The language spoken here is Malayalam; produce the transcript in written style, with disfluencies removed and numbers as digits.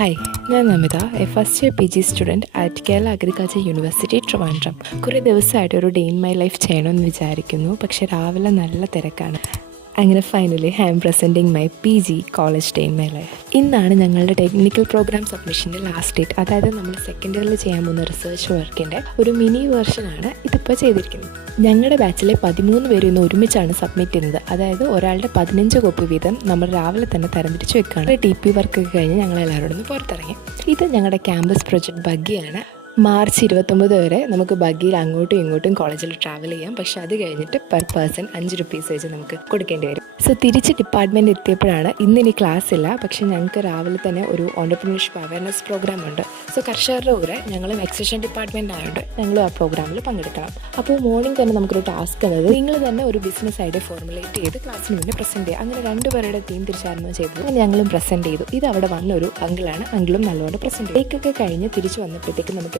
ഹായ്, ഞാൻ Namitha, a first year PG student at Kerala agriculture university Trivandrum. കുറേ ദിവസമായിട്ട് ഒരു ഡേ ഇൻ മൈ ലൈഫ് ചെയ്യണമെന്ന് വിചാരിക്കുന്നു, പക്ഷേ രാവിലെ നല്ല തിരക്കാണ്. അങ്ങനെ finally I am presenting my PG college day in my life. ഇന്നാണ് ഞങ്ങളുടെ ടെക്നിക്കൽ പ്രോഗ്രാം സബ്മിഷൻ്റെ ലാസ്റ്റ് ഡേറ്റ്. അതായത് നമ്മൾ സെക്കൻഡ് ഇയറിൽ ചെയ്യാൻ പോകുന്ന റിസർച്ച് വർക്കിൻ്റെ ഒരു മിനി വേർഷനാണ് ഇതിപ്പോൾ ചെയ്തിരിക്കുന്നത്. ഞങ്ങളുടെ ബാച്ചിലെ 13 പേര് ഇന്ന് ഒരുമിച്ചാണ് സബ്മിറ്റ് ചെയ്യുന്നത്. അതായത് ഒരാളുടെ 15 കോപ്പി വീതം നമ്മൾ രാവിലെ തന്നെ തരംതിരിച്ച് വെക്കുകയാണ്. TP വർക്കൊക്കെ കഴിഞ്ഞ് ഞങ്ങളെല്ലാവരോടും ഒന്ന് പുറത്തിറങ്ങി. ഇത് ഞങ്ങളുടെ ക്യാമ്പസ് പ്രൊജക്റ്റ് ബഗ്ഗിയാണ്. മാർച്ച് 29 വരെ നമുക്ക് ബഗ്ഗിയിൽ അങ്ങോട്ടും ഇങ്ങോട്ടും കോളേജിൽ ട്രാവൽ ചെയ്യാം. പക്ഷേ അത് കഴിഞ്ഞിട്ട് പെർ പേഴ്സൺ 5 രൂപീസ് വെച്ച് നമുക്ക് കൊടുക്കേണ്ടി വരും. സോ തിരിച്ച് ഡിപ്പാർട്ട്മെൻറ്റ് എത്തിയപ്പോഴാണ് ഇന്നിനി ക്ലാസ് ഇല്ല, പക്ഷേ ഞങ്ങൾക്ക് രാവിലെ തന്നെ ഒരു ഓണ്ടർപ്രണർഷിപ്പ് അവയർനെസ് പ്രോഗ്രാം ഉണ്ട്. സോ കർഷകരുടെ കൂടെ ഞങ്ങളും എക്സ്റ്റൻഷൻ ഡിപ്പാർട്ട്മെൻറ്റ് ആയതുകൊണ്ട് ഞങ്ങളും ആ പ്രോഗ്രാമിൽ പങ്കെടുക്കണം. അപ്പോൾ മോർണിംഗ് തന്നെ നമുക്കൊരു ടാസ്ക് എന്നത് നിങ്ങൾ തന്നെ ഒരു ബിസിനസ് ഐഡിയ ഫോർമുലേറ്റ് ചെയ്ത് ക്ലാസ്സിന് മുന്നേ പ്രസൻറ്റ് ചെയ്യുക. അങ്ങനെ 2 പേരുടെ ടീം തിരിച്ചായിരുന്നു ചെയ്തത്. ഞങ്ങളും പ്രസൻറ്റ് ചെയ്തു. ഇത് അവിടെ വന്നൊരു അങ്കിളാണ്. അങ്കിളും നല്ലപോലെ പ്രസൻറ്റ് ചെയ്തു. കേക്കൊക്കെ കഴിഞ്ഞ് തിരിച്ച് വന്നപ്പോഴത്തേക്ക് നമുക്ക്